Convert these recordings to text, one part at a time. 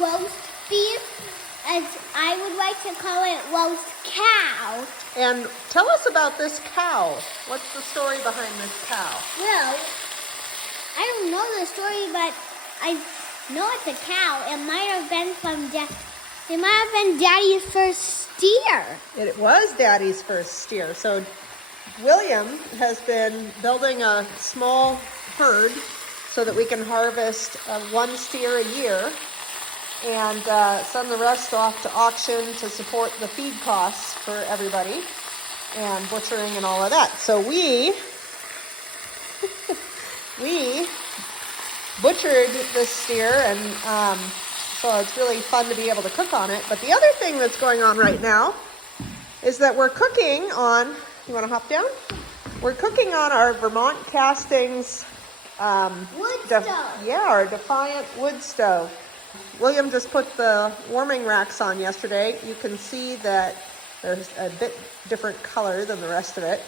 roast beef, as I would like to call it, roast cow. And tell us about this cow. What's the story behind this cow? Well, I don't know the story, but I know it's a cow. It might have been it might have been Daddy's first steer. It was Daddy's first steer. So William has been building a small herd so that we can harvest one steer a year and send the rest off to auction to support the feed costs for everybody and butchering and all of that. So we butchered this steer, and so it's really fun to be able to cook on it. But the other thing that's going on right now is that we're cooking on, you want to hop down? We're cooking on our Vermont Castings Wood stove. our Defiant wood stove. William just put the warming racks on yesterday. You can see that there's a bit different color than the rest of it.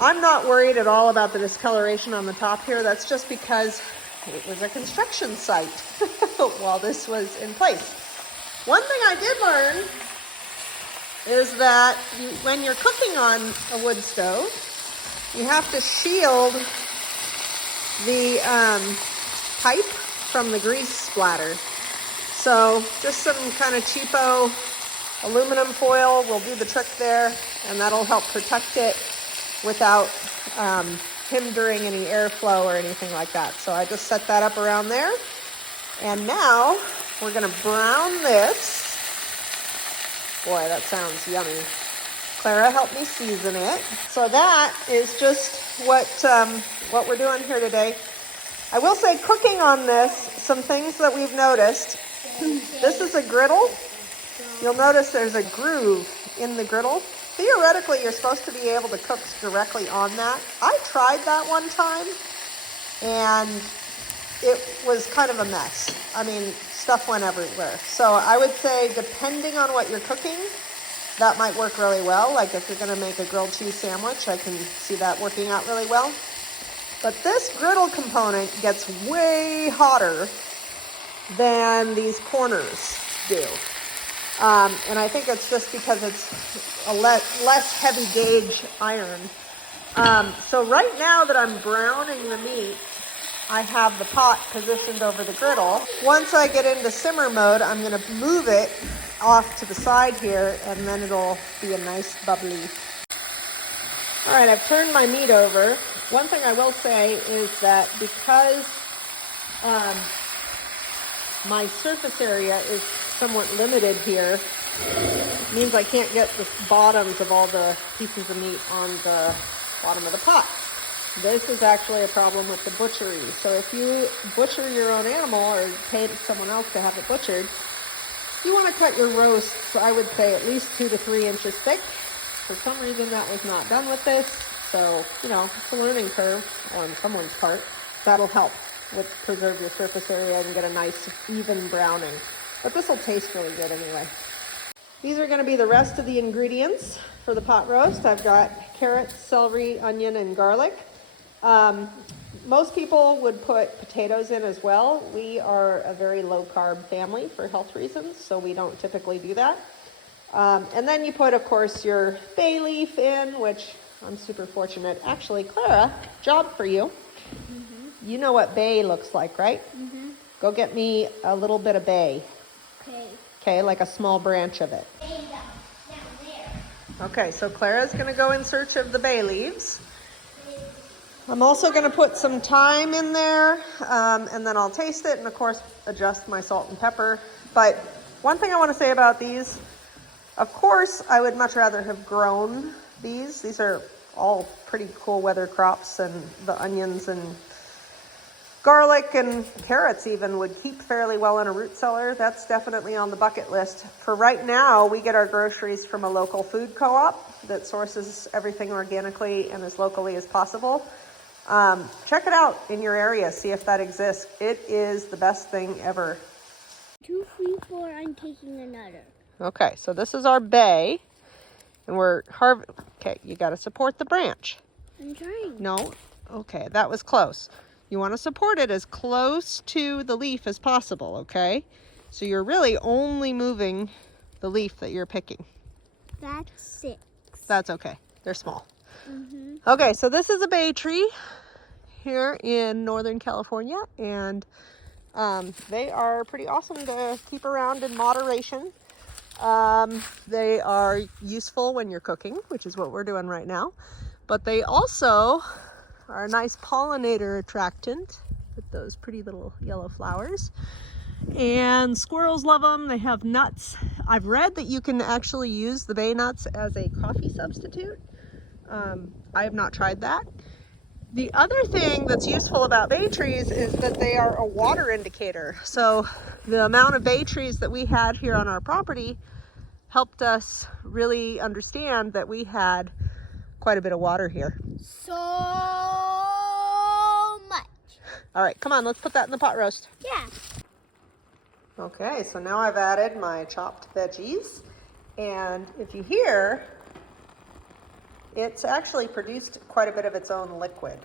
I'm not worried at all about the discoloration on the top here. That's just because it was a construction site while this was in place. One thing I did learn is that when you're cooking on a wood stove, you have to shield the pipe from the grease splatter. So just some kind of cheapo aluminum foil will do the trick there, and that'll help protect it without hindering any airflow or anything like that. So I just set that up around there. And now we're gonna brown this. Boy, that sounds yummy. Clara helped me season it. So that is just what we're doing here today. I will say, cooking on this, some things that we've noticed. This is a griddle. You'll notice there's a groove in the griddle. Theoretically, you're supposed to be able to cook directly on that. I tried that one time, and it was kind of a mess. I mean, stuff went everywhere. So I would say, depending on what you're cooking, that might work really well. Like if you're gonna make a grilled cheese sandwich, I can see that working out really well. But this griddle component gets way hotter than these corners do. And I think it's just because it's a less heavy gauge iron. So right now that I'm browning the meat, I have the pot positioned over the griddle. Once I get into simmer mode, I'm gonna move it off to the side here, and then it'll be a nice bubbly. All right, I've turned my meat over. One thing I will say is that because my surface area is somewhat limited here, it means I can't get the bottoms of all the pieces of meat on the bottom of the pot. This is actually a problem with the butchery. So if you butcher your own animal or pay someone else to have it butchered, you want to cut your roasts, I would say, at least 2 to 3 inches thick. For some reason that was not done with this. So, you know, it's a learning curve on someone's part. That'll help with preserve your surface area and get a nice even browning. But this will taste really good anyway. These are going to be the rest of the ingredients for the pot roast. I've got carrots, celery, onion, and garlic. Most people would put potatoes in as well. We are a very low-carb family for health reasons, so we don't typically do that. And then you put, of course, your bay leaf in, which I'm super fortunate. Actually, Clara, job for you. Mm-hmm. You know what bay looks like, right? Mm-hmm. Go get me a little bit of bay. Okay. Okay, like a small branch of it. Bay down there. Okay, so Clara's going to go in search of the bay leaves. I'm also going to put some thyme in there, and then I'll taste it and, of course, adjust my salt and pepper. But one thing I want to say about these, of course, I would much rather have grown these. These are all pretty cool weather crops, and the onions and garlic and carrots even would keep fairly well in a root cellar. That's definitely on the bucket list. For right now, we get our groceries from a local food co-op that sources everything organically and as locally as possible. Check it out in your area, see if that exists. It is the best thing ever. 2, 3, 4, I'm taking another. Okay, so this is our bay, and we're okay, you got to support the branch. I'm trying. No, okay, that was close. You want to support it as close to the leaf as possible, okay? So you're really only moving the leaf that you're picking. That's 6. That's okay. They're small. Okay, so this is a bay tree here in Northern California, and they are pretty awesome to keep around in moderation. They are useful when you're cooking, which is what we're doing right now, but they also are a nice pollinator attractant with those pretty little yellow flowers. And squirrels love them. They have nuts. I've read that you can actually use the bay nuts as a coffee substitute. I have not tried that. The other thing that's useful about bay trees is that they are a water indicator. So the amount of bay trees that we had here on our property helped us really understand that we had quite a bit of water here. So much. All right, come on, let's put that in the pot roast. Yeah. Okay, so now I've added my chopped veggies, and if you hear, it's actually produced quite a bit of its own liquid.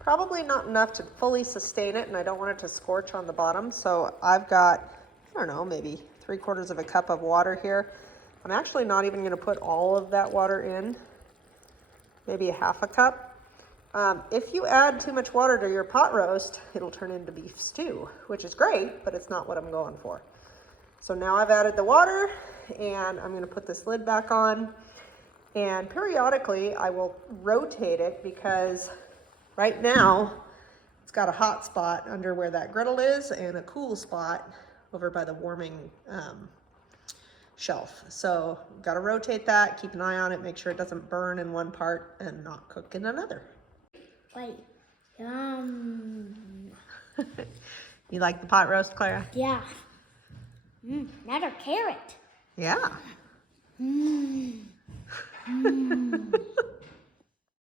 Probably not enough to fully sustain it, and I don't want it to scorch on the bottom, so I've got, I don't know, maybe 3/4 of a cup of water here. I'm actually not even going to put all of that water in, maybe a 1/2 cup. If you add too much water to your pot roast, it'll turn into beef stew, which is great, but it's not what I'm going for. So now I've added the water, and I'm going to put this lid back on, and periodically I will rotate it because right now it's got a hot spot under where that griddle is and a cool spot over by the warming shelf. So got to rotate that, keep an eye on it, make sure it doesn't burn in one part and not cook in another. Wait. Yum. You like the pot roast, Clara? Yeah. Another carrot. Yeah.